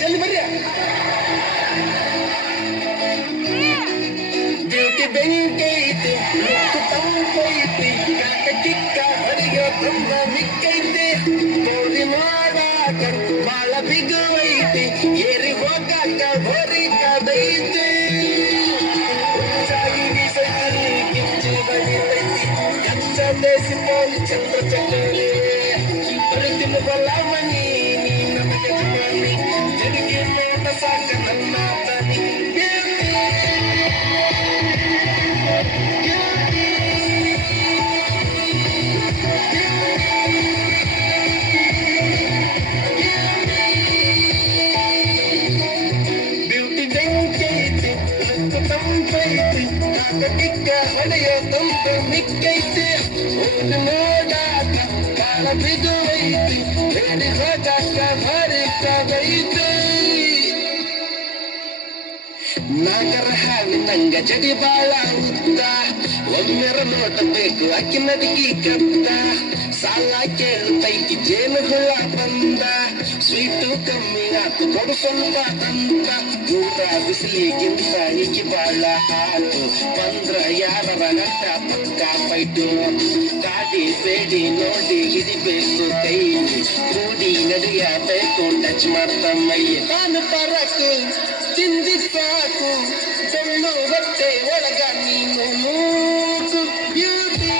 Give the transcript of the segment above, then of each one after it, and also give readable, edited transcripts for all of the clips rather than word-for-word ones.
ಜಲ್ದಿ ಬರ್ರಿ. ಬ್ಯೂಟಿ ಬೆಂಕೈತೆ ಮುತ್ತು ತಂಪೈತೆ ಕಾಕ ಕಿಕ್ಕ ಹೊಡೆಯೋ ತುಂಬ ಮಿಕ್ಕೈತೆ ತೋರಿ ಮಾಡಾಕ ಬಾಳ ಬಿಗುವೈತೆ ಏರಿ ಹೋಗಾಕ ಹೊರಿ ಕದೈತೆ ಹುಚ್ಚಾಗಿ ಬೀಸೈತಿ ಕಿಚ್ಚು ಬಡಿತೈತಿ ಕಚ್ಚ ದೇಸಿ ಪೋಲಿ ಚಂದ್ರ ಚಕ್ಕಲಿ ಬರುತ್ತಿನ ಬಲಮನಿ ನೀ ನಮಗೆ ಜುಮನಿ ಜನಿಗೆ ನೋಟ ಸಾಕ ನನ್ನ ತನಿ ಟಿಕ್ಕ ಹೊಡೆಯೋ ತಂಪು ಮಿಕ್ಕೈತಿ ಊರು ನೋಡಾಕ ಕಾಲ ಬಿಡುವೈತಿ ಬೇಡಿ ಹೋಗಾಕ ಭಾರಿ ಕದೈತಿ ನಾಗರ ಹಾವಿನಂಗ ಜಡಿ ಬಾಳ ಉದ್ದ ಒಮ್ಮೆರ ನೋಡಬೇಕು ಅಕ್ಕಿ ನಡಿಗೆ ಕತ್ತ ಸಾಲ ಕೇಳ್ತೈತಿ ಜೇನು ಹುಳ ಬಂದ ಸ್ವೀಟು ಕಮ್ಮಿ ಆತು ಕೊಡು ಸ್ವಲ್ಪ ಅಂತ ಊಟ ಬಿಸಿಲಿಗಿಂತ ಈಕಿ ಬಾಳ ಹಾತು ಬಂದ್ರ ಯಾರರ ಗಂಟ ಪಕ್ಕ ಫೈಟು ಗಾಡಿ ಬೇಡಿ ನೋಡಿ ಹಿಡಿಬೇಕು ಕೈ ಕೂಡಿ ನಡೆಯಬೇಕು ಟಚ್ ಮಾಡ್ತ ಮೈ ನಾನು ಪರಕು ತಿಂದಿ ಸಾಕು ಬೆಳ್ಳು ಹೊಟ್ಟೆ ಒಳಗ ನೀನು ಮೂಕು ಬ್ಯೂಟಿ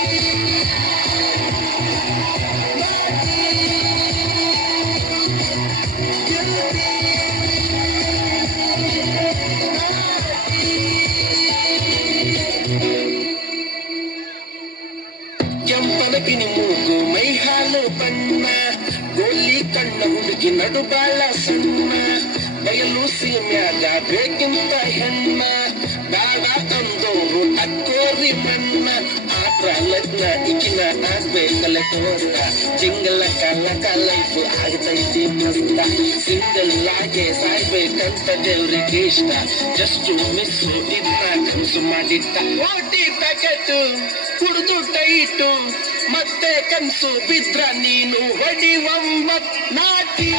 ಕೆಂಪನಕಿನಿ ಮೂಗು ಮೈ ಹಾಲು ಬಣ್ಣ ಗೋಲಿ ಕಣ್ಣ ಹುಡುಗಿ ನಡು ಬಾಳ ಸಣ್ಣ ಬಯಲು ಸೀಮ್ಯಾಗ ಬೇಕಿಂತ ಹೆಣ್ಣ ಬೇಡ ತಂದೋರು ಅಕ್ಕೋರಿ ಮಣ್ಣ ಆತ್ರ ಲಗ್ನ ಇಕಿನ ಆಗ್ಬೇಕಲ್ಲ ತೋರ್ತ ಜಿಂಗಲ ಕಲ್ಲ ಲೈಫ್ ಆಗ್ತೈತಿ ಮಸ್ತ ಸಿಂಗಲ್ ಆಗೆ ಸಾಯ್ಬೇಕಂತ ದೇವ್ರಿಗೆ ಇಷ್ಟ ಜಸ್ಟ್ ಮಿಸ್ ಇದ್ನ ಕನಸು ಮಾಡಿಟ್ಟ ಓಟಿ ತಗದು ಕುಡ್ದು ಟೈಟು ಮತ್ತೆ ಕನ್ಸು ಬಿದ್ರ ನೀನು ಹೊಡಿವಂಬತ್ ನಾಟಿ